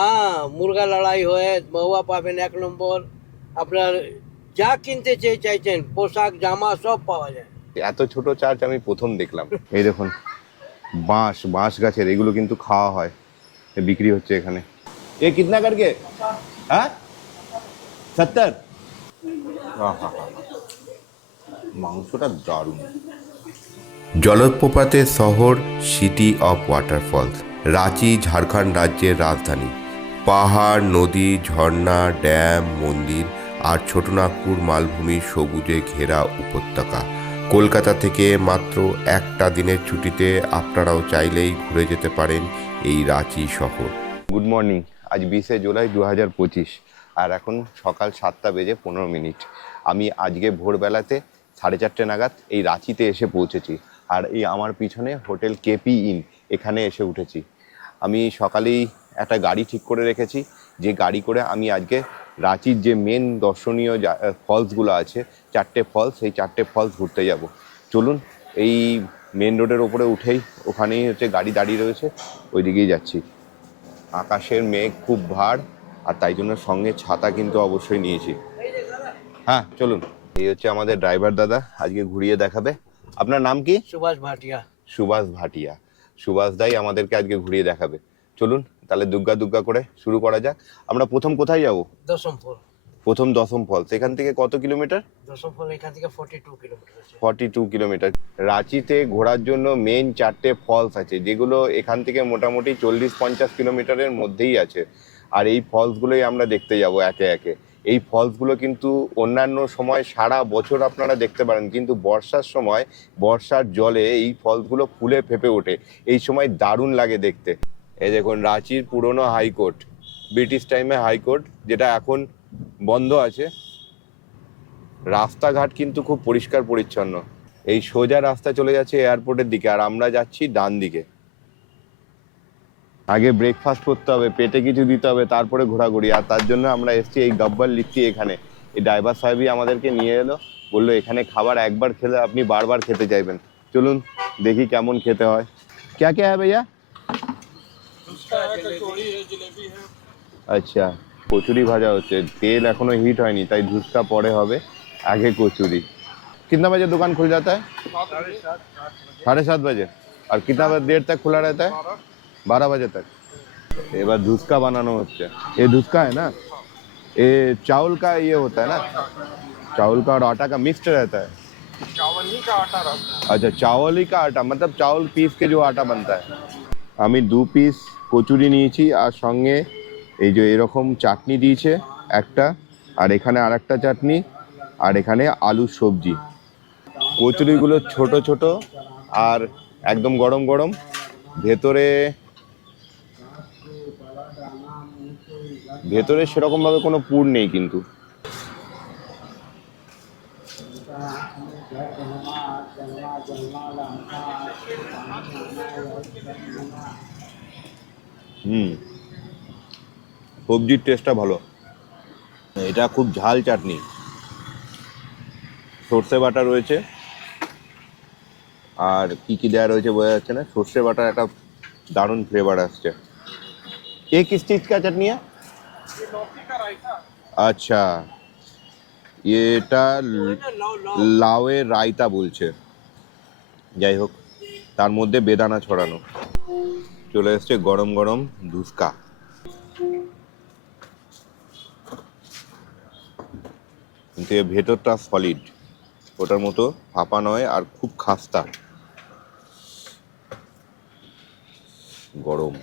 হ্যাঁ, মুরগা লড়াই হয়, মহুয়া পাবেন 1 নম্বর। আপনার যা কিনতে চাইছেন, পোশাক জামা সব পাওয়া যায়। এত ছোট চার্চ আমি প্রথম দেখলাম। এই দেখুন বাঁশ গাছের এগুলো কিন্তু খাওয়া হয়, বিক্রি হচ্ছে এখানে। এ কিতনা করকে? হ্যাঁ 70। মাংসটা দারুণ। জলপ্রপাতের শহর, city of waterfalls. Ranchi Jharkhand রাজ্যের রাজধানী। পাহাড়, নদী, ঝর্ণা, ড্যাম, মন্দির আর ছোটনাগপুর মালভূমির সবুজে ঘেরা উপত্যকা। কলকাতা থেকে মাত্র একটা দিনের ছুটিতে আপনারাও চাইলেই ঘুরে যেতে পারেন এই রাঁচি শহর। Good morning. আজ 20শে জুলাই 2025 আর এখন সকাল 7:15। আমি আজকে ভোরবেলাতে 4:30 নাগাদ এই রাঁচিতে এসে পৌঁছেছি। আর এই আমার পিছনে হোটেল কেপি ইন, এখানে এসে উঠেছি। আমি সকালেই একটা গাড়ি ঠিক করে রেখেছি, যে গাড়ি করে আমি আজকে রাঁচির যে মেন দর্শনীয় ফলসগুলো আছে, 4টে ফলস, সেই 4টে ফলস ঘুরতে যাব। চলুন, এই মেন রোডের ওপরে উঠেই ওখানেই হচ্ছে গাড়ি দাঁড়িয়ে রয়েছে, ওই দিকেই যাচ্ছি। আকাশের মেঘ খুব ভার, আর তাই জন্য সঙ্গে ছাতা কিন্তু অবশ্যই নিয়েছি। হ্যাঁ চলুন, এই হচ্ছে আমাদের ড্রাইভার দাদা, আজকে ঘুরিয়ে দেখাবে। আপনার নাম কি? সুভাষ ভাটিয়া। সুভাষ ভাটিয়া। সুভাষ দাই আমাদেরকে আজকে ঘুরিয়ে দেখাবে। চলুন তাহলে দুগ্গা দুগ্গা করে শুরু করা যাক। আমরা প্রথম কোথায় যাব? দশমপুর। প্রথম দশম ফলস। এখান থেকে কত কিলোমিটার? দশমপুর এখান থেকে 42 কিলোমিটার আছে। 42 কিলোমিটার। রাঁচিতে ঘোরার জন্য মেন 4টে ফলস আছে, যেগুলো এখান থেকে মোটামুটি 40-50 কিলোমিটারের মধ্যেই আছে। আর এই ফলসগুলোই আমরা দেখতে যাব একে একে। এই ফলসগুলো কিন্তু অন্যান্য সময় সারা বছর আপনারা দেখতে পারেন, কিন্তু বর্ষার সময় বর্ষার জলে এই ফলসগুলো ফুলে ফেপে ওঠে। এই সময় দারুণ লাগে দেখতে। এই দেখুন রাঁচির পুরনো হাইকোর্ট, ব্রিটিশ টাইমে হাইকোর্ট, যেটা এখন বন্ধ আছে। রাস্তাঘাট কিন্তু খুব পরিষ্কার পরিচ্ছন্ন। এই সোজা রাস্তা চলে যাচ্ছে এয়ারপোর্টের দিকে, আর আমরা যাচ্ছি ডান দিকে। আগে ব্রেকফাস্ট করতে হবে, পেটে কিছু দিতে হবে, তারপরে ঘোরাঘুরি। আর তার জন্য আমরা এসেছি এই গব্বর লিট্টি এখানে। এই ড্রাইভার সাহেবই আমাদেরকে নিয়ে এলো, বললো এখানে খাবার একবার খেলে আপনি বারবার খেতে চাইবেন। চলুন দেখি কেমন খেতে হয়। ক্যা ক্যা হ্যাঁ ভাইয়া? আচ্ছা, কচুরি ভাজা হচ্ছে, তেল এখনো হিট হয়নি, তাই ধুসকা পরে হবে, আগে কচুরি। कितना बजे दुकान खुल जाता है? 7:30 बजे। और कितना देर तक खुला रहता है? 12 बजे तक। এবার ধুসকা বানানো হচ্ছে। ये धुसका है ना, ये चावल का ये होता है ना, चावल का और आटा का मिक्स्ड रहता है। चावल ही का आटा रहता है। अच्छा, चावल ही का आटा, मतलब चावल पीस के जो आटा बनता है। আমি 2 পিস কচুরি নিয়েছি, আর সঙ্গে এই যে এরকম চাটনি দিয়েছে একটা, আর এখানে আরেকটা চাটনি, আর এখানে আলুর সবজি। কচুরিগুলো ছোট ছোট আর একদম গরম গরম। ভেতরে ভেতরে সেরকম ভাবে কোনো পুর নেই কিন্তু। সবজির টেস্টটা ভালো। এটা খুব ঝাল চাটনি, সর্ষে বাটা রয়েছে, আর কি কি দেওয়া রয়েছে বোঝা যাচ্ছে না। সর্ষে বাটার একটা দারুণ ফ্লেভার আসছে। ये किस चीज का चटनी है? আচ্ছা, এটা লাউয়ের রায়তা বলছে। যাই হোক, তার মধ্যে বেদানা ছড়ানো। চলে এসছে গরম গরম ধুসকা। কিন্তু এর ভেতরটা সলিড, ওটার মতো ফাঁপা নয়, আর খুব খাস্তা গরম।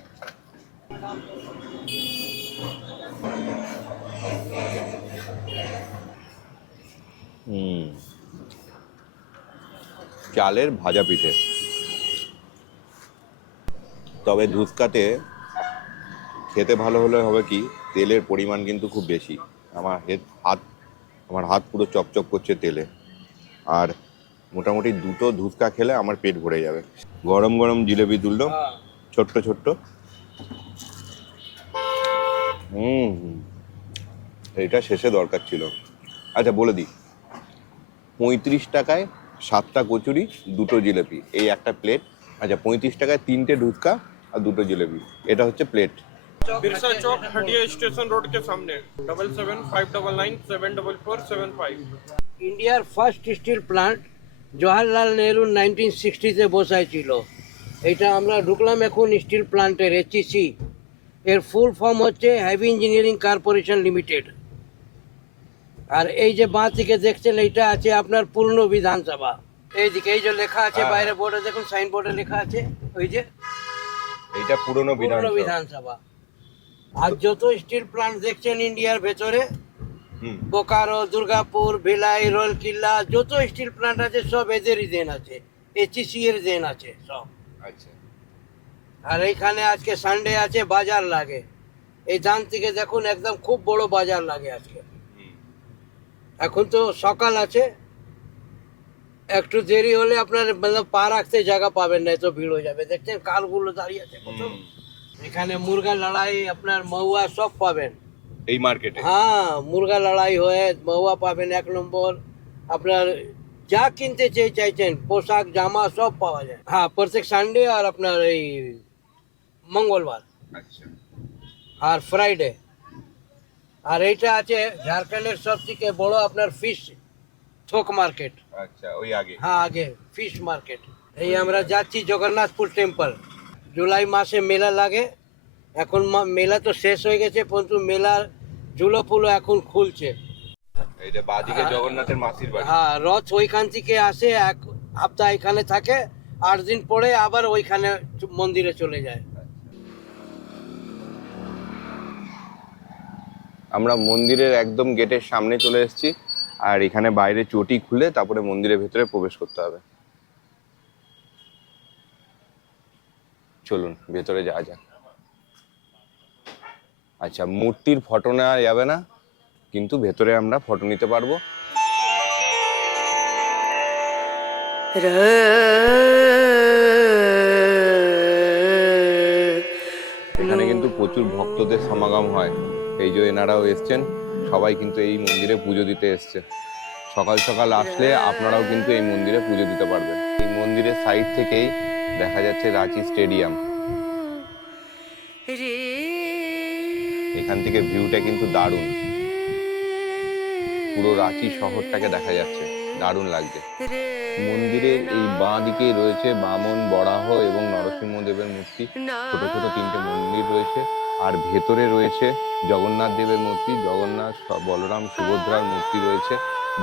চালের ভাজা পিঠে। তবে ধুসকাতে খেতে ভালো হলে হবে কি, তেলের পরিমাণ কিন্তু খুব বেশি। আমার হাত পুরো চকচক করছে তেলে। আর মোটামুটি 2টো ধুসকা খেলে আমার পেট ভরে যাবে। গরম গরম জিলেবি তুললো, ছোট্ট ছোট্ট। এটা শেষে দরকার ছিল। আচ্ছা বলে দিই, 35 টাকায় 7টা কচুরি, 2টো জিলেপি, এই একটা প্লেট। আচ্ছা 35 টাকায় 3টে ধুসকা আর 2টো জিলেপি, এটা হচ্ছে plate. Birsa Chowk Hatia station road के सामने 7759997447 ইন্ডিয়ার first steel plant Jawaharlal Nehru 1960-তে বসাইছিল। এটা আমরা ঢুকলাম এখন স্টিল প্লান্টের এইচইসি। এর ফুল ফর্ম হচ্ছে হেভি ইঞ্জিনিয়ারিং কর্পোরেশন লিমিটেড। আর এই যে বাঁ দিকে দেখছেন এইটা আছে আপনার পুরনো বিধানসভা। এইদিকে এই যে লেখা আছে বাইরে বোর্ডে দেখুন, সাইনবোর্ডে লেখা আছে ওই যে এইটা পুরনো পুরনো বিধানসভা। আর যত স্টিল প্লান্ট দেখছেন ইন্ডিয়ার ভেতরে, বোকারো, দুর্গাপুর, ভিলাই, রোলকিল্লা, যত স্টিল প্লান্ট আছে সব এদেরই দেন আছে, এইচইসি এর দেন আছে সব। আচ্ছা। আর এইখানে আজকে সানডে আছে, বাজার লাগে। এই ধান থেকে দেখুন একদম খুব বড় বাজার লাগে আজকে। এখন তো সকাল আছে, একটু দেরি হলে আপনার মানে পা রাখতে জায়গা পাবেন না, এত ভিড় হয়ে যাবে। দেখছেন কারগুলো দাঁড়িয়ে আছে কত। এখানে মুরগা লড়াই, আপনার মহুয়া সব পাবেন এই মার্কেটে। হ্যাঁ, মুরগা লড়াই হয়, মহুয়া পাবেন 1 নম্বর। আপনার যা কিনতে চাইছেন, পোশাক জামা সব পাওয়া যায়। হ্যাঁ, প্রত্যেক সানডে আর আপনার এই মঙ্গলবার আচ্ছা। আর ফ্রাইডে। আর এইটা আছে ঝাড়খণ্ডের সব থেকে বড় আপনার ফিশ থোক মার্কেট। আচ্ছা, ওই আগে। হ্যাঁ, আগে ফিশ মার্কেট। এই আমরা যাচ্ছি জগন্নাথপুর টেম্পল। জুলাই মাসে মেলা লাগে। এখন মেলা তো শেষ হয়ে গেছে, কিন্তু মেলার ঝুলো ফুলো এখন খুলছে। এইটা বাদিকে জগন্নাথের মাসির বাড়ি। হ্যাঁ, রথ ওইখান থেকে আসে, 1 সপ্তাহ এখানে থাকে, 8 দিন পরে আবার ওইখানে মন্দিরে চলে যায়। আমরা মন্দিরের একদম গেটের সামনে চলে এসেছি। আর এখানে বাইরে চটি খুলে তারপরে মন্দিরের ভেতরে প্রবেশ করতে হবে। চলুন ভেতরে যাওয়া যাক। আচ্ছা, মূর্তির ফটো নেওয়া যাবে না, কিন্তু ভেতরে আমরা ফটো নিতে পারবো। এখানে কিন্তু প্রচুর ভক্তদের সমাগম হয়। এই যে এনারাও এসছেন, সবাই কিন্তু এই মন্দিরে পুজো দিতে এসছে। সকাল সকাল আসলে আপনারাও কিন্তু এই মন্দিরে পুজো দিতে পারবেন। এই মন্দিরের সাইড থেকেই দেখা যাচ্ছে রাঁচি স্টেডিয়াম। এখান থেকে ভিউটা কিন্তু দারুণ, পুরো রাঁচি শহরটাকে দেখা যাচ্ছে, দারুণ লাগছে। মন্দিরের এই বাঁ দিকেই রয়েছে বামন, বরাহ এবং নরসিংহদেবের মূর্তি। ছোট ছোট 3টে মন্দির রয়েছে। আর ভেতরে রয়েছে জগন্নাথ দেবের মূর্তি, জগন্নাথ, বলরাম, সুভদ্রার মূর্তি রয়েছে।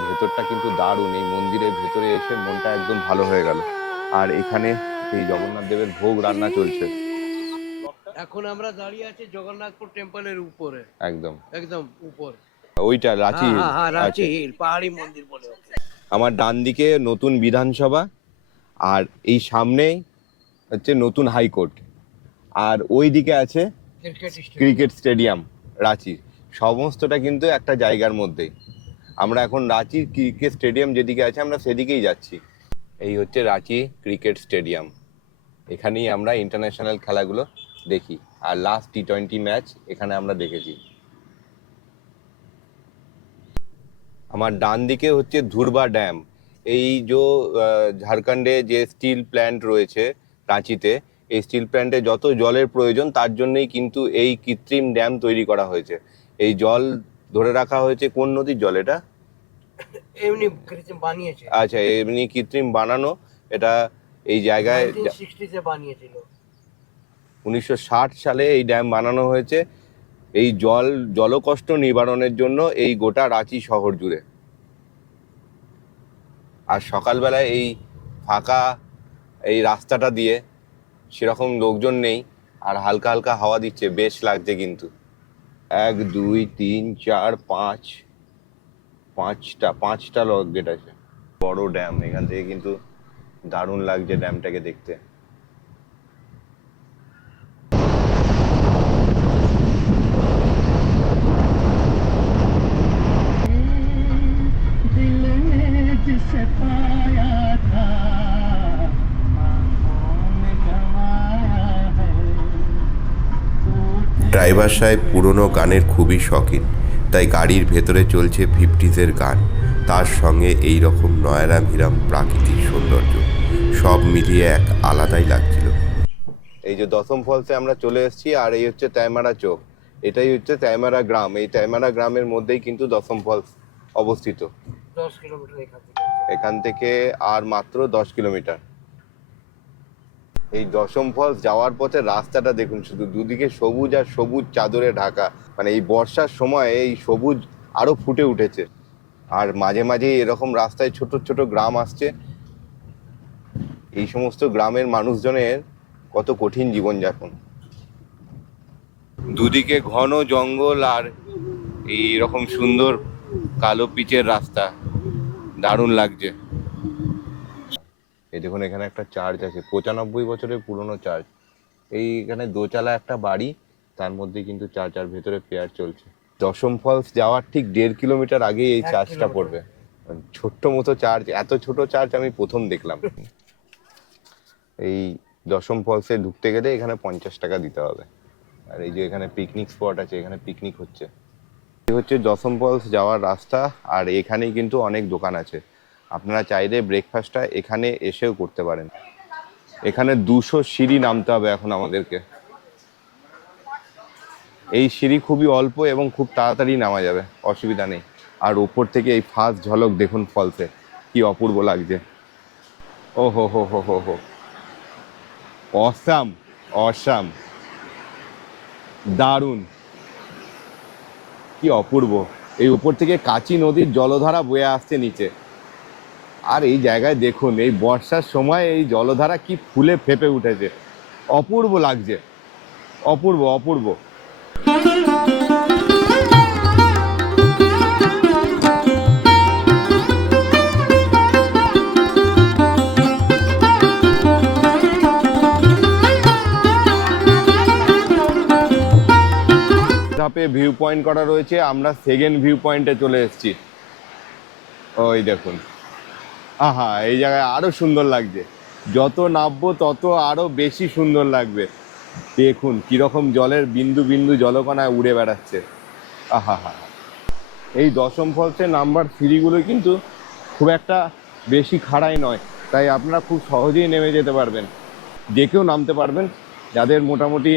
ভেতরটা কিন্তু দারুণ। এই মন্দিরের ভেতরে এসে মনটা একদম ভালো হয়ে গেল। আর এখানে এই জগন্নাথ দেবের ভোগ রান্না চলছে। এখন আমরা দাঁড়িয়ে আছি জগন্নাথপুর টেম্পলের উপরে, একদম উপর। ওইটা রাঁচি। হ্যাঁ, রাঁচি হিল, পাহাড়ি মন্দির বলে ওকে। আমার ডান দিকে নতুন বিধানসভা, আর এই সামনেই হচ্ছে নতুন হাইকোর্ট, আর ওই দিকে আছে ক্রিকেট স্টেডিয়াম রাঁচির। সমস্তটা কিন্তু একটা জায়গার মধ্যেই। আমরা এখন রাঁচির ক্রিকেট স্টেডিয়াম যেদিকে আছে আমরা সেদিকেই যাচ্ছি। এই হচ্ছে রাঁচি ক্রিকেট স্টেডিয়াম। এখানেই আমরা ইন্টারন্যাশনাল খেলাগুলো দেখি। আর লাস্ট T20 ম্যাচ এখানে আমরা দেখেছি। আমার ডান দিকে হচ্ছে ধুরবা ড্যাম। এই যে ঝাড়খণ্ডে যে স্টিল প্ল্যান্ট রয়েছে রাঁচিতে, এই স্টিল প্ল্যান্টে যত জলের প্রয়োজন তার জন্যই কিন্তু এই কৃত্রিম ড্যাম তৈরি করা হয়েছে। এই জল ধরে রাখা হয়েছে কোন নদীর জল? এটা এমনি কৃত্রিম বানিয়েছে। আচ্ছা, এমনি কৃত্রিম বানানো। এটা এই জায়গায় 1960-তে বানিয়েছিল। 1960 সালে এই ড্যাম বানানো হয়েছে এই জলকষ্ট নিবারণের জন্য এই গোটা রাঁচি শহর জুড়ে। আর সকালবেলায় এই ফাঁকা এই রাস্তাটা দিয়ে সেরকম লোকজন নেই, আর হালকা হালকা হাওয়া দিচ্ছে, বেশ লাগছে কিন্তু। 1 2 3 4 5 5টা লক গেট আছে। বড় ড্যাম, এখান থেকে কিন্তু দারুণ লাগছে ড্যামটাকে দেখতে। ড্রাইভার সাহেব পুরনো গানের খুবই শখিন, তাই গাড়ির ভেতরে চলছে 50s গান, তার সঙ্গে এই রকম নয়রাম হিরাম প্রাকৃতিক সৌন্দর্য, সব মিলিয়ে এক আলাদাই লাগছিল। এই যে দশম ফলসে আমরা চলে এসেছি, আর এই হচ্ছে টাইমারা চোক, এটাই হচ্ছে টাইমারা গ্রাম। এই টাইমারা গ্রামের মধ্যেই কিন্তু দশম ফলস অবস্থিত। 10 কিলোমিটার এখান থেকে। এখান থেকে আর মাত্র 10 কিলোমিটার। এই দশম ফলস যাওয়ার পথে রাস্তাটা দেখুন, শুধু দুদিকে সবুজ আর সবুজ চাদরে ঢাকা। মানে এই বর্ষার সময় এই সবুজ আরো ফুটে উঠেছে। আর মাঝে মাঝে এরকম রাস্তায় ছোট ছোট গ্রাম আসছে। এই সমস্ত গ্রামের মানুষজনের কত কঠিন জীবনযাপন। দুদিকে ঘন জঙ্গল আর এইরকম সুন্দর কালো পিচের রাস্তা, দারুণ লাগছে। এই দেখুন এখানে একটা চার্চ আছে, 95 বছরের পুরনো চার্চ। এইখানে দোতলা একটা বাড়ি, তার মধ্যে কিন্তু চার্চ, আর ভেতরে প্রেয়ার চলছে। দশম ফলস যাওয়ার ঠিক 1.5 কিলোমিটার আগে এই 1 চার্চটা কিলোমিটার। পড়বে। ছোট্ট মতো চার্চ, এত ছোট চার্চ আমি প্রথম দেখলাম। এই দশম ফলসে ঢুকতে গেলে এখানে 50 টাকা দিতে হবে। আর এই যে এখানে পিকনিক স্পট আছে, এখানে পিকনিক হচ্ছে। এই হচ্ছে দশম ফলস যাওয়ার রাস্তা, আর এখানেই কিন্তু অনেক দোকান আছে। আপনারা চাইলে ব্রেকফাস্টটা এখানে এসেও করতে পারেন। এখানে 200 সিঁড়ি নামতে হবে এখন আমাদেরকে। এই সিঁড়ি খুবই অল্প এবং খুব তাড়াতাড়ি নামা যাবে, অসুবিধা নেই। আর উপর থেকে এই ফার্স্ট ঝলক দেখুন ফলসে, কি অপূর্ব লাগছে। ও হো হো হো হো হো, অসাম অসাম, দারুণ, কি অপূর্ব। এই উপর থেকে কাচি নদীর জলধারা বয়ে আসছে নিচে। আর এই জায়গায় দেখুন, এই বর্ষার সময় এই জলধারা কি ফুলে ফেপে উঠেছে, অপূর্ব লাগছে, অপূর্ব অপূর্ব। ধাপে ভিউ পয়েন্ট করা রয়েছে, আমরা সেকেন্ড ভিউ পয়েন্টে চলে এসেছি। ওই দেখুন, আহা, এই জায়গায় আরো সুন্দর লাগছে। যত নামবো তত আরো বেশি সুন্দর লাগবে। দেখুন কিরকম জলের বিন্দু বিন্দু জলকণা উড়ে বেড়াচ্ছে। আহা হা, এই দশম ফলসের নাম্বার সিঁড়িগুলো কিন্তু খুব একটা বেশি খাড়াই নয়, তাই আপনারা খুব সহজেই নেমে যেতে পারবেন। যে কেউ নামতে পারবেন, যাদের মোটামুটি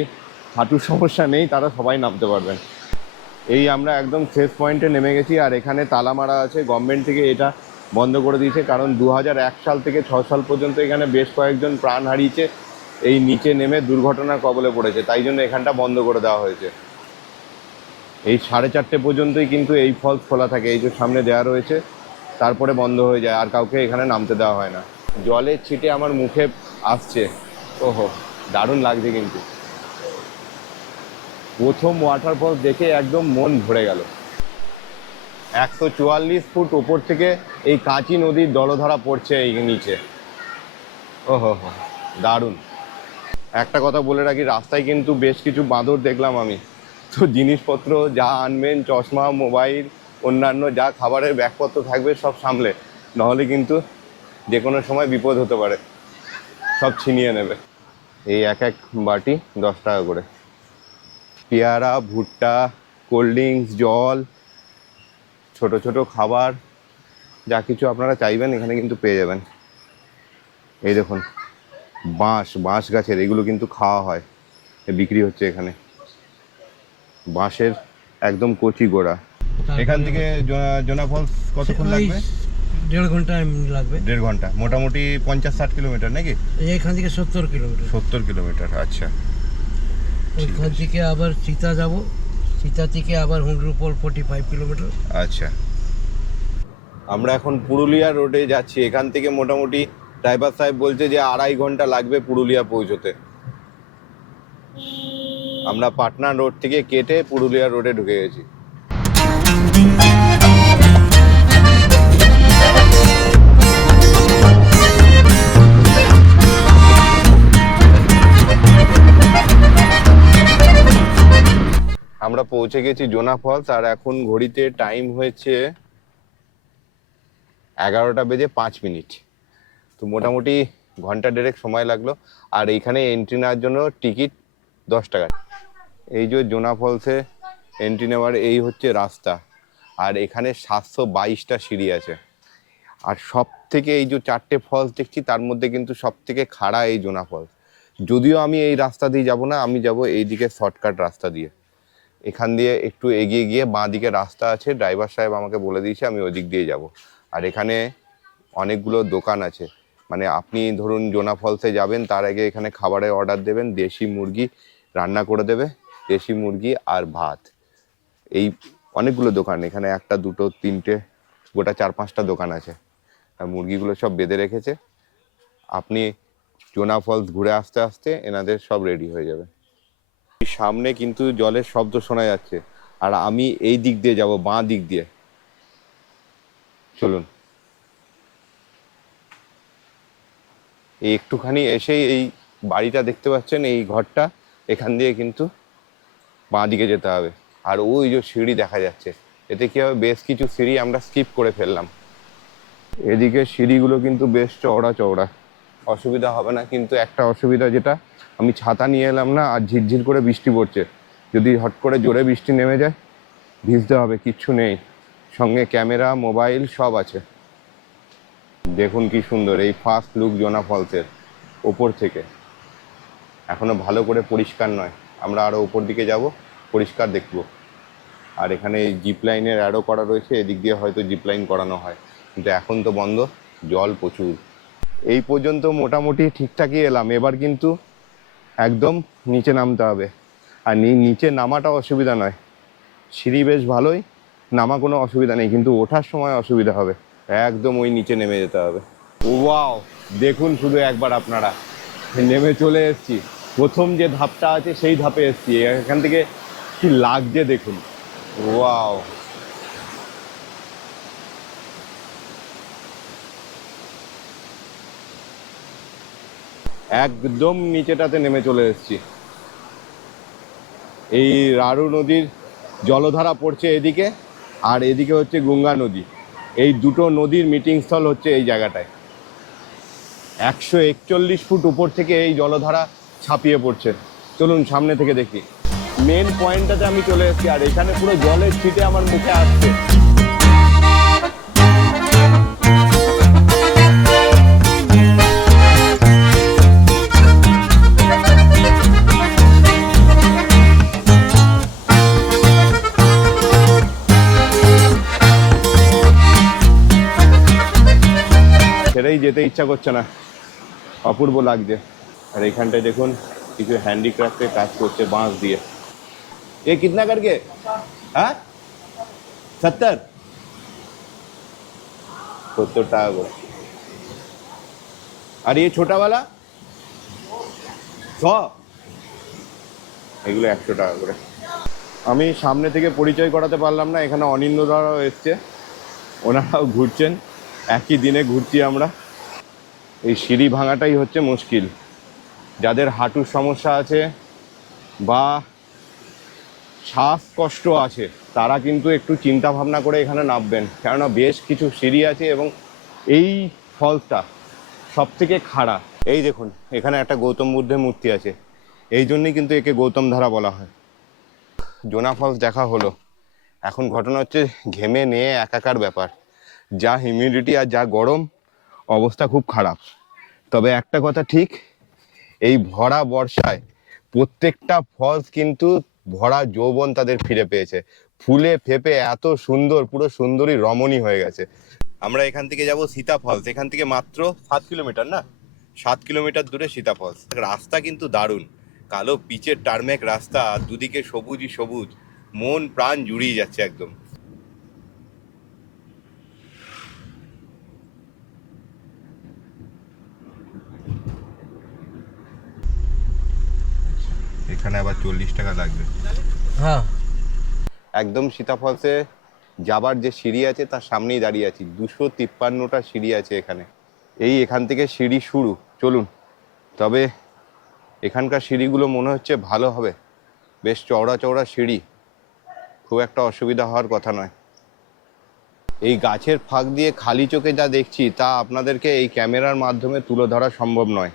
হাঁটুর সমস্যা নেই তারা সবাই নামতে পারবেন। এই আমরা একদম শেষ পয়েন্টে নেমে গেছি, আর এখানে তালা মারা আছে। গভর্নমেন্ট থেকে এটা বন্ধ করে দিয়েছে, কারণ 2001 সাল থেকে 6 সাল পর্যন্ত এখানে বেশ কয়েকজন প্রাণ হারিয়েছে এই নিচে নেমে দুর্ঘটনার কবলে পড়েছে, তাই জন্য এখানটা বন্ধ করে দেওয়া হয়েছে। এই 4:30 পর্যন্তই কিন্তু এই ফলস খোলা থাকে, এই যে সামনে দেওয়া রয়েছে, তারপরে বন্ধ হয়ে যায়, আর কাউকে এখানে নামতে দেওয়া হয় না। জলের ছিটে আমার মুখে আসছে, ওহো দারুণ লাগছে। কিন্তু প্রথম ওয়াটারফল দেখে একদম মন ভরে গেল। 144 ফুট ওপর থেকে এই কাঁচি নদীর জলধারা পড়ছে এই নিচে, ওহো হো, দারুণ। একটা কথা বলে রাখি, রাস্তায় কিন্তু বেশ কিছু বাঁদর দেখলাম আমি। তো জিনিসপত্র যা আনবেন, চশমা, মোবাইল, অন্যান্য যা খাবারের ব্যাগপত্র থাকবে সব সামলে, নাহলে কিন্তু যে কোনো সময় বিপদ হতে পারে, সব ছিনিয়ে নেবে। এই এক এক বাটি 10 টাকা করে। পেয়ারা, ভুট্টা, কোল্ড ড্রিঙ্কস, জল, ছোট ছোট খাবার, যা কিছু আপনারা চাইবেন এখানে কিন্তু পেয়ে যাবেন। এই দেখুন বাঁশ গাছের এগুলো কিন্তু খাওয়া হয়, বিক্রি হচ্ছে এখানে। বাঁশের একদম কচি গোড়া। এখান থেকে জোনা ফলস কতক্ষণ লাগবে? 1.5 ঘন্টা লাগবে। 1.5 ঘন্টা, মোটামুটি 50-60 কিলোমিটার নাকি? এইখান থেকে 70 কিলোমিটার। 70 কিলোমিটার, আচ্ছা। ওইখান থেকে আবার সীতা যাব, সীতা থেকে আবার হুন্ডরুপল 45 কিলোমিটার। আচ্ছা, আমরা এখন পুরুলিয়া রোডে যাচ্ছি। এখান থেকে মোটামুটি ড্রাইভার সাহেব বলছে যে 2.5 ঘন্টা লাগবে পুরুলিয়া পৌঁছতে। আমরা পাটনা রোড থেকে কেটে পুরুলিয়া রোডে ঢুকে গেছি। আমরা পৌঁছে গেছি জোনা ফলস, আর এখন ঘড়িতে টাইম হয়েছে 11:05। তো মোটামুটি ঘন্টা দেড়েক সময় লাগলো। আর এইখানে এন্ট্রি নেওয়ার জন্য টিকিট 10 টাকা। এই যে জোনা ফলসে এন্ট্রি নেওয়ার এই হচ্ছে রাস্তা, আর এখানে 722টা সিঁড়ি আছে। আর সব থেকে এই যে 4টে ফলস দেখছি, তার মধ্যে কিন্তু সব থেকে খাড়া এই জোনা ফলস। যদিও আমি এই রাস্তা দিয়ে যাব না, আমি যাব এইদিকে শর্টকাট রাস্তা দিয়ে। এখান দিয়ে একটু এগিয়ে গিয়ে বাঁ দিকে রাস্তা আছে, ড্রাইভার সাহেব আমাকে বলে দিয়েছে আমি ওই দিক দিয়ে যাব। আর এখানে অনেকগুলো দোকান আছে, মানে আপনি ধরুন জোনা ফলসে যাবেন তার আগে এখানে খাবারের অর্ডার দেবেন, দেশি মুরগি রান্না করে দেবে, দেশি মুরগি আর ভাত। এই অনেকগুলো দোকান এখানে, একটা দুটো তিনটে গোটা 4-5টা দোকান আছে। আর মুরগিগুলো সব বেঁধে রেখেছে। আপনি জোনা ফলস ঘুরে আসতে আসতে এনাদের সব রেডি হয়ে যাবে। সামনে কিন্তু জলের শব্দ শোনা যাচ্ছে, আর আমি এই দিক দিয়ে যাব, বাঁ দিক দিয়ে। চলুন, এই একটুখানি এসেই এই বাড়িটা দেখতে পাচ্ছেন, এই ঘরটা, এখান দিয়ে কিন্তু বাঁ দিকে যেতে হবে। আর ওই যে সিঁড়ি দেখা যাচ্ছে, এতে কি হবে, বেশ কিছু সিঁড়ি আমরা স্কিপ করে ফেললাম। এদিকে সিঁড়িগুলো কিন্তু বেশ চওড়া চওড়া, অসুবিধা হবে না। কিন্তু একটা অসুবিধা, যেটা আমি ছাতা নিয়ে এলাম না, আর ঝিরঝির করে বৃষ্টি পড়ছে, যদি হট করে জোরে বৃষ্টি নেমে যায় ভিজতে হবে। কিচ্ছু নেই সঙ্গে, ক্যামেরা মোবাইল সব আছে। দেখুন কি সুন্দর এই ফার্স্ট লুক জোনা ফলসের ওপর থেকে। এখনো ভালো করে পরিষ্কার নয়, আমরা আরো উপর দিকে যাব, পরিষ্কার দেখব। আর এখানে জিপ লাইনের অ্যাডও করা রয়েছে, এদিক দিয়ে হয়তো জিপ লাইন করানো হয়, কিন্তু এখন তো বন্ধ, জল প্রচুর। এই পর্যন্ত মোটামুটি ঠিকঠাকই এলাম, এবার কিন্তু একদম নিচে নামতে হবে। আর নিচে নামাটা অসুবিধা নয়, সিঁড়ি বেশ ভালোই, নামা কোনো অসুবিধা নেই, কিন্তু ওঠার সময় অসুবিধা হবে, একদম ওই নিচে নেমে যেতে হবে। ওয়াও, দেখুন শুধু একবার আপনারা, নেমে চলে এসেছি। প্রথম যে ধাপটা আছে সেই ধাপে এসেছি, এখান থেকে কি লাগছে দেখুন। ওয়াও, একদম নিচেটাতে নেমে চলে এসেছি। এই রাঢ় নদীর জলধারা পড়ছে এদিকে, আর এদিকে হচ্ছে গঙ্গা নদী। এই দুটো নদীর মিটিং স্থল হচ্ছে এই জায়গাটায়। 141 ফুট উপর থেকে এই জলধারা ছাপিয়ে পড়ছে। চলুন সামনে থেকে দেখি। মেন পয়েন্টটাতে আমি চলে এসেছি, আর এখানে পুরো জলের ছিটে আমার মুখে আসছে। ছেড়েই যেতে ইচ্ছা করছে না, অপূর্ব লাগছে। আর এখানটায় দেখুন কিছু হ্যান্ডিক্রাফ্টের কাজ করছে বাঁশ দিয়ে। এ কিতনা করকে? হ্যাঁ, 70 টাকা করে। আর এই ছোটাওয়ালা 100, এগুলো 100 টাকা করে। আমি সামনে থেকে পরিচয় করাতে পারলাম না, এখানে অনিন্দ্যদারাও এসছে, ওনারাও ঘুরছেন, একই দিনে ঘুরছি আমরা। এই সিঁড়ি ভাঙাটাই হচ্ছে মুশকিল। যাদের হাঁটুর সমস্যা আছে বা শ্বাসকষ্ট আছে তারা কিন্তু একটু চিন্তা ভাবনা করে এখানে নামবেন, কেননা বেশ কিছু সিঁড়ি আছে এবং এই ফলসটা সব থেকে খাড়া। এই দেখুন এখানে একটা গৌতম বুদ্ধের মূর্তি আছে, এই জন্যই কিন্তু একে গৌতম ধারা বলা হয়। জোনা ফলস দেখা হলো, এখন ঘটনা হচ্ছে ঘেমে নিয়ে একাকার ব্যাপার, যা হিউমিডিটি আর যা গরম, অবস্থা খুব খারাপ। তবে একটা কথা ঠিক, এই ভরা বর্ষায় প্রত্যেকটা ফলস কিন্তু ভরা যৌবন তাদের ফিরে পেয়েছে, ফুলে ফেপে এত সুন্দর, পুরো সুন্দরী রমণী হয়ে গেছে। আমরা এখান থেকে যাব সীতা ফলস, এখান থেকে মাত্র 7 কিলোমিটার, না 7 কিলোমিটার দূরে সীতা ফলস। রাস্তা কিন্তু দারুণ, কালো পিচের টার্মেক রাস্তা, দুদিকে সবুজই সবুজ, মন প্রাণ জুড়িয়ে যাচ্ছে একদম। এখানে আবার 40 টাকা লাগবে। হ্যাঁ, একদম সীতা ফলসে যাবার যে সিঁড়ি আছে তার সামনেই দাঁড়িয়ে আছি। 253টা সিঁড়ি আছে এখানে, এখান থেকে সিঁড়ি শুরু। চলুন, তবে এখানকার সিঁড়িগুলো মনে হচ্ছে ভালো হবে, বেশ চওড়া চওড়া সিঁড়ি, খুব একটা অসুবিধা হওয়ার কথা নয়। এই গাছের ফাঁক দিয়ে খালি চোখে যা দেখছি তা আপনাদেরকে এই ক্যামেরার মাধ্যমে তুলে ধরা সম্ভব নয়,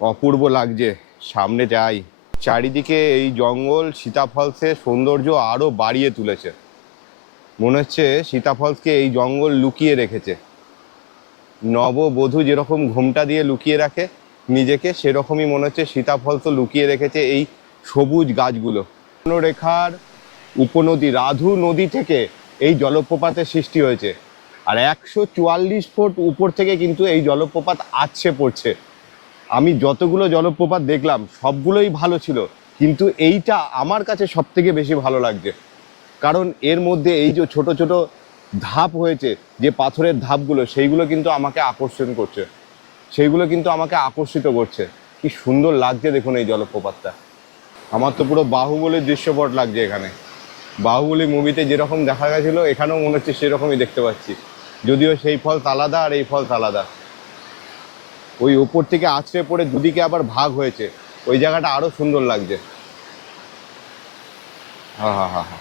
অপূর্ব লাগছে। সামনে যাই, চারিদিকে এই জঙ্গল সীতা ফলসের সৌন্দর্য আরো বাড়িয়ে তুলেছে। মনে হচ্ছে সীতা ফলসকে এই জঙ্গল লুকিয়ে রেখেছে। নববধূ যেরকম ঘোমটা দিয়ে লুকিয়ে রাখে, নিজেকে, সেরকমই মনে হচ্ছে সীতাফল তো লুকিয়ে রেখেছে এই সবুজ গাছগুলো। রেখার উপনদী রাধু নদী থেকে এই জলপ্রপাতের সৃষ্টি হয়েছে, আর 144 ফুট উপর থেকে কিন্তু এই জলপ্রপাত আছড়ে পড়ছে। আমি যতগুলো জলপ্রপাত দেখলাম সবগুলোই ভালো ছিল, কিন্তু এইটা আমার কাছে সব থেকে বেশি ভালো লাগছে, কারণ এর মধ্যে এই যে ছোট ছোট ধাপ হয়েছে, যে পাথরের ধাপগুলো, সেইগুলো কিন্তু আমাকে আকর্ষণ করছে, সেইগুলো কিন্তু আমাকে আকর্ষিত করছে। কি সুন্দর লাগছে দেখুন এই জলপ্রপাতটা। আমার তো পুরো বাহুবলীর দৃশ্যপট লাগছে এখানে। বাহুবলী মুভিতে যেরকম দেখা গেছিলো এখানেও মনে হচ্ছে সেরকমই দেখতে পাচ্ছি, যদিও সেই ফলস আলাদা আর এই ফলস আলাদা। ওই ওপর থেকে আছড়ে পড়ে দুদিকে আবার ভাগ হয়েছে, ওই জায়গাটা আরো সুন্দর লাগছে। হা হা হা হা।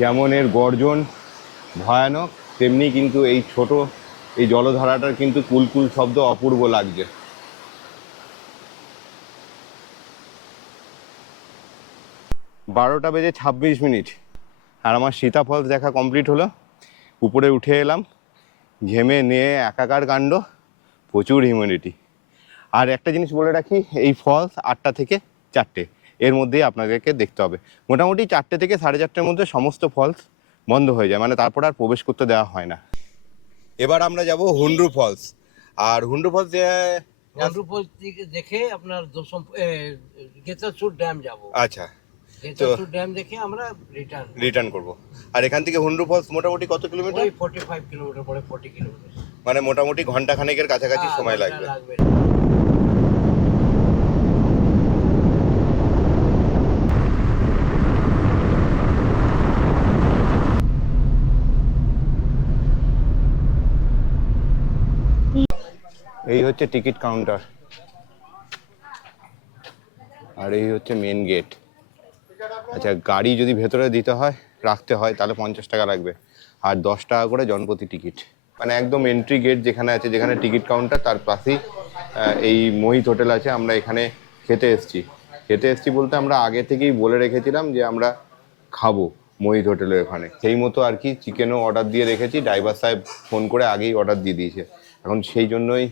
যেমন এর গর্জন ভয়ানক, তেমনি কিন্তু এই ছোট এই জলধারাটার কিন্তু কুলকুল শব্দ অপূর্ব লাগছে। 12:26 আর আমার সীতাফল দেখা কমপ্লিট হলো। উপরে উঠে এলাম, ঘেমে নিয়ে একাকার কাণ্ড, প্রচুর হিউমিডিটি। আর একটা জিনিস বলে রাখি, এই ফলস 8টা থেকে 4টে এর মধ্যেই আপনাদেরকে দেখতে হবে। মোটামুটি 4টে থেকে 4:30-র মধ্যে সমস্ত ফলস বন্ধ হয়ে যায়, মানে তারপর আর প্রবেশ করতে দেওয়া হয় না। এবার আমরা যাব হুন্ড্রু ফলস। আর হুন্ড্রু ফলস দেখে আপনার গেতারসুর ড্যাম যাব। আচ্ছা, গেতারসুর ড্যাম দেখে আমরা রিটার্ন করব। আর এখান থেকে হুন্ড্রু ফলস মোটামুটি কত কিলোমিটার? 45 কিলোমিটার পরে 40 কিলোমিটার, মানে মোটামুটি ঘন্টা খানেকের কাছাকাছি সময় লাগবে। এই হচ্ছে টিকিট কাউন্টার, আর এই হচ্ছে মেন গেট। আচ্ছা, গাড়ি যদি ভেতরে দিতে হয়, রাখতে হয়, তাহলে 50 টাকা লাগবে, আর 10 টাকা করে জনপ্রতি টিকিট। মানে একদম এন্ট্রি গেট যেখানে আছে, যেখানে টিকিট কাউন্টার, তার পাশেই এই মোহিত হোটেল আছে। আমরা এখানে খেতে এসেছি বলতে আমরা আগে থেকেই বলে রেখেছিলাম যে আমরা খাবো মোহিত হোটেলের ওখানে, সেই মতো আর কি চিকেনও অর্ডার দিয়ে রেখেছি। ড্রাইভার সাহেব ফোন করে আগেই অর্ডার দিয়ে দিয়েছে, এখন সেই জন্যই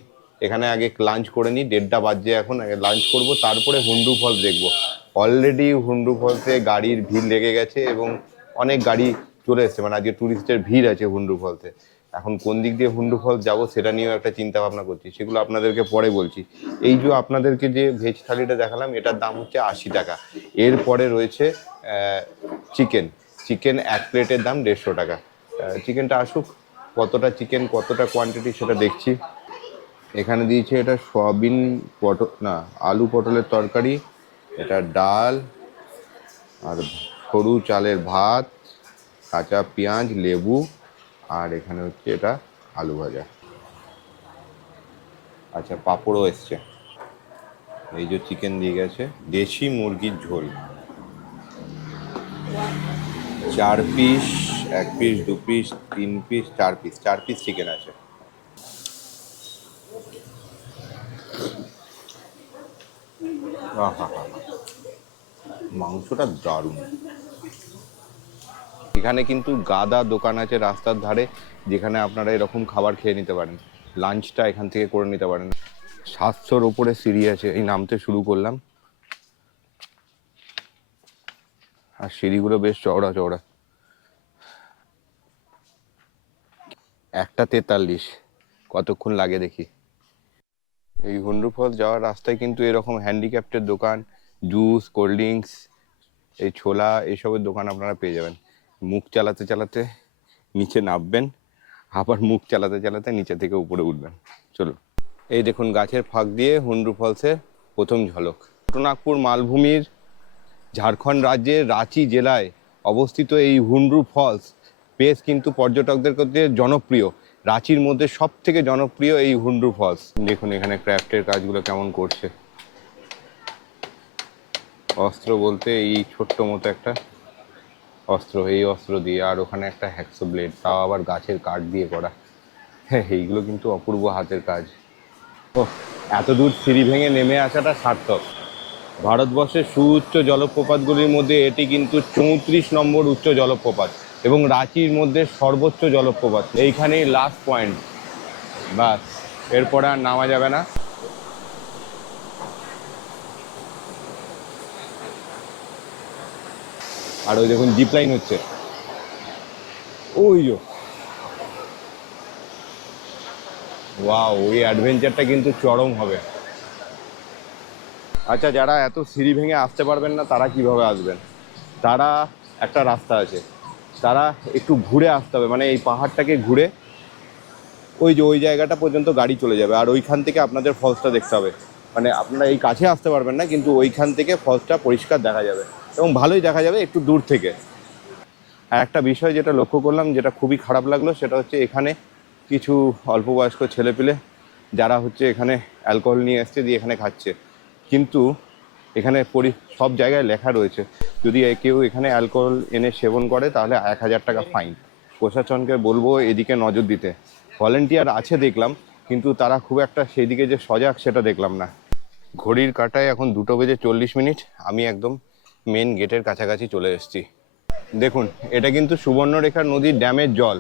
এখানে আগে লাঞ্চ করে নিই। 1:30 বাজে, এখন আগে লাঞ্চ করব, তারপরে হুন্ড্রু ফলস দেখবো। অলরেডি হুন্ড্রু ফলসে গাড়ির ভিড় লেগে গেছে এবং অনেক গাড়ি চলে এসছে, মানে আজকে টুরিস্টের ভিড় আছে হুন্ড্রু ফলসে। এখন কোন দিক দিয়ে হুন্ড্রু ফলস যাবো সেটা নিয়েও একটা চিন্তা ভাবনা করছি, সেগুলো আপনাদেরকে পরে বলছি। এই যে আপনাদেরকে যে ভেজ থালিটা দেখালাম, এটার দাম হচ্ছে 80 টাকা। এরপরে রয়েছে চিকেন 1 প্লেটের দাম 150 টাকা। চিকেনটা আসুক, কতটা চিকেন কতটা কোয়ান্টিটি সেটা দেখছি। এখানে দিয়েছে এটা সয়াবিন আলু পটলের তরকারি, এটা ডাল, আর সরু চালের ভাত, কাঁচা পেঁয়াজ, লেবু, আর এখানে হচ্ছে এটা আলু ভাজা। আচ্ছা, পাঁপড়ও এসছে। এই যে চিকেন দিয়ে গেছে, দেশি মুরগির ঝোল, 4 piece, 1 piece, 2 piece, 3 piece, 4 piece chicken আছে। মাংসটা দারুণ। এখানে কিন্তু গাদা দোকান আছে রাস্তার ধারে, যেখানে আপনারা এরকম খাবার খেয়ে নিতে পারেন, লাঞ্চটা এখান থেকে করে নিতে পারেন। 700-র ওপরে সিঁড়ি আছে, এই নামতে শুরু করলাম, আর সিঁড়িগুলো বেশ চওড়া চওড়া। 1:43, কতক্ষণ লাগে দেখি। এই হুন্ড্রু ফলস যাওয়ার রাস্তায় কিন্তু এরকম হ্যান্ডিক্যাপ্টের দোকান, জুস, কোল্ড ড্রিঙ্কস, এই ছোলা, এইসবের দোকান আপনারা পেয়ে যাবেন। মুখ চালাতে চালাতে নিচে নামবেন, আবার মুখ চালাতে চালাতে নিচে থেকে উপরে উঠবেন। চলো, এই দেখুন গাছের ফাঁক দিয়ে হুন্ড্রু ফলসের প্রথম ঝলক। ছোটনাগপুর মালভূমির ঝাড়খণ্ড রাজ্যের রাঁচি জেলায় অবস্থিত এই হুন্ড্রু ফলস বেশ কিন্তু পর্যটকদের কাছে জনপ্রিয়। রাঁচির মধ্যে সব থেকে জনপ্রিয় এই হুন্ড্রু ফলস। দেখুন এখানে ক্রাফটের কাজগুলো কেমন করছে। অস্ত্র বলতে এই ছোট্ট মতো একটা অস্ত্র, এই অস্ত্র দিয়ে, আর ওখানে একটা হ্যাকসো ব্লেড, তাও আবার গাছের কাঠ দিয়ে করা। হ্যাঁ, এইগুলো কিন্তু অপূর্ব হাতের কাজ। ও, এত দূর সিঁড়ি ভেঙে নেমে আসাটা সার্থক। ভারতবর্ষের সুউচ্চ জলপ্রপাতগুলির মধ্যে এটি কিন্তু 34 নম্বর উচ্চ জলপ্রপাত এবং রাঁচির মধ্যে সর্বোচ্চ জলপ্রপাত। এইখানেই লাস্ট পয়েন্ট, বাস, এরপরে আর নামা যাবে না। আর ওই দেখুন জিপ লাইন হচ্ছে, ওই ওয়াও, ওই অ্যাডভেঞ্চারটা কিন্তু চরম হবে। আচ্ছা, যারা এত সিঁড়ি ভেঙে আসতে পারবেন না তারা কিভাবে আসবেন? তারা একটা রাস্তা আছে, তারা একটু ঘুরে আসতে হবে, মানে এই পাহাড়টাকে ঘুরে ওই জায়গাটা পর্যন্ত গাড়ি চলে যাবে, আর ওইখান থেকে আপনাদের ফলসটা দেখতে হবে। মানে আপনারা এই কাছে আসতে পারবেন না, কিন্তু ওইখান থেকে ফলসটা পরিষ্কার দেখা যাবে এবং ভালোই দেখা যাবে একটু দূর থেকে। আর একটা বিষয় যেটা লক্ষ্য করলাম, যেটা খুবই খারাপ লাগলো, সেটা হচ্ছে এখানে কিছু অল্পবয়স্ক ছেলেপিলে যারা হচ্ছে এখানে অ্যালকোহল নিয়ে এসছে, দিয়ে এখানে খাচ্ছে। কিন্তু এখানে সব জায়গায় লেখা রয়েছে, যদি কেউ এখানে অ্যালকোহল এনে সেবন করে তাহলে 1000 টাকা ফাইন। প্রশাসনকে বলবো এদিকে নজর দিতে। ভলেন্টিয়ার আছে দেখলাম, কিন্তু তারা খুব একটা সেই দিকে যে সজাগ সেটা দেখলাম না। ঘড়ির কাঁটায় এখন 2:40, আমি একদম মেন গেটের কাছাকাছি চলে এসেছি। দেখুন, এটা কিন্তু সুবর্ণরেখা নদীর ড্যামের জল।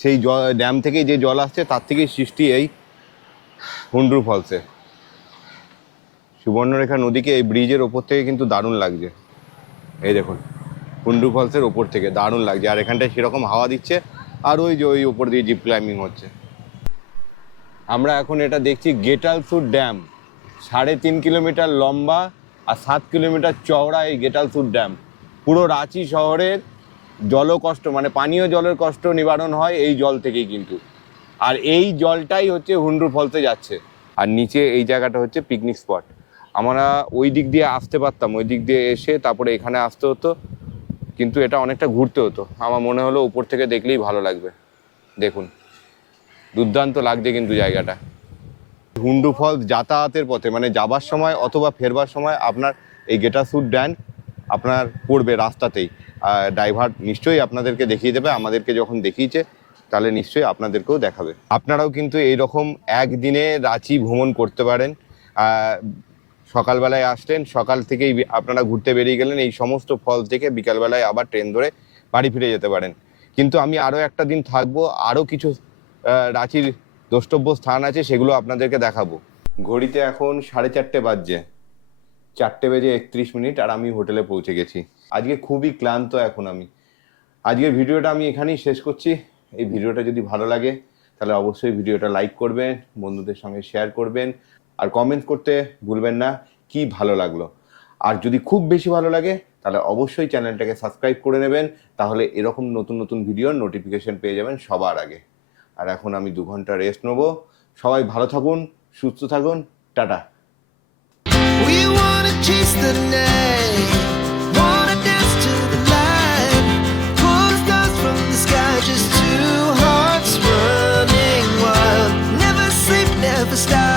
সেই ড্যাম থেকেই যে জল আসছে তার থেকেই সৃষ্টি এই হুন্ড্রু ফলসে। সুবর্ণরেখা নদীকে এই ব্রিজের ওপর থেকে কিন্তু দারুণ লাগছে। এই দেখুন, হুন্ড্রু ফলসের ওপর থেকে দারুণ লাগছে, আর এখানটায় সেরকম হাওয়া দিচ্ছে, আর ওই ওপর দিয়ে জিপ ক্লাইম্বিং হচ্ছে। আমরা এখন এটা দেখছি গেটালসুর ড্যাম, 3.5 কিলোমিটার লম্বা আর 7 কিলোমিটার চওড়া এই গেটালসুর ড্যাম। পুরো রাঁচি শহরের জলকষ্ট, মানে পানীয় জলের কষ্ট নিবারণ হয় এই জল থেকেই কিন্তু। আর এই জলটাই হচ্ছে হুন্ড্রু ফলসে যাচ্ছে। আর নিচে এই জায়গাটা হচ্ছে পিকনিক স্পট। আমরা ওই দিক দিয়ে আসতে পারতাম, ওই দিক দিয়ে এসে তারপরে এখানে আসতে হতো, কিন্তু এটা অনেকটা ঘুরতে হতো। আমার মনে হলো উপর থেকে দেখলেই ভালো লাগবে। দেখুন, দুর্দান্ত লাগছে কিন্তু জায়গাটা। হুন্ড্রু ফলস যাতায়াতের পথে, মানে যাবার সময় অথবা ফেরবার সময় আপনার এই গেটালসুর ড্যাম আপনার পড়বে রাস্তাতেই। ড্রাইভার নিশ্চয়ই আপনাদেরকে দেখিয়ে দেবে, আমাদেরকে যখন দেখিয়েছে তাহলে নিশ্চয়ই আপনাদেরকেও দেখাবে। আপনারাও কিন্তু এইরকম একদিনে রাঁচি ভ্রমণ করতে পারেন। সকালবেলায় আসলেন, সকাল থেকেই আপনারা ঘুরতে বেরিয়ে গেলেন এই সমস্ত ফলস দেখে, বিকালবেলায় আবার ট্রেন ধরে বাড়ি ফিরে যেতে পারেন। কিন্তু আমি আরও একটা দিন থাকবো, আরও কিছু রাঁচির দ্রষ্টব্য স্থান আছে, সেগুলো আপনাদেরকে দেখাবো। ঘড়িতে এখন 4:30 বাজছে, 4:31, আর আমি হোটেলে পৌঁছে গেছি। আজকে খুবই ক্লান্ত এখন আমি। আজকের ভিডিওটা আমি এখানেই শেষ করছি। এই ভিডিওটা যদি ভালো লাগে তাহলে অবশ্যই ভিডিওটা লাইক করবেন, বন্ধুদের সঙ্গে শেয়ার করবেন, আর কমেন্ট করতে ভুলবেন না কি ভালো লাগলো। আর যদি খুব বেশি ভালো লাগে তাহলে অবশ্যই চ্যানেলটাকে সাবস্ক্রাইব করে নেবেন, তাহলে এরকম নতুন নতুন ভিডিওর নোটিফিকেশন পেয়ে যাবেন সবার আগে। আর এখন আমি 2 ঘন্টা রেস্ট নেবো। সবাই ভালো থাকুন, সুস্থ থাকুন, tata. We wanna chase the night, wanna dance to the light, pull stars from the sky, just two hearts running wild. Never sleep, never stop.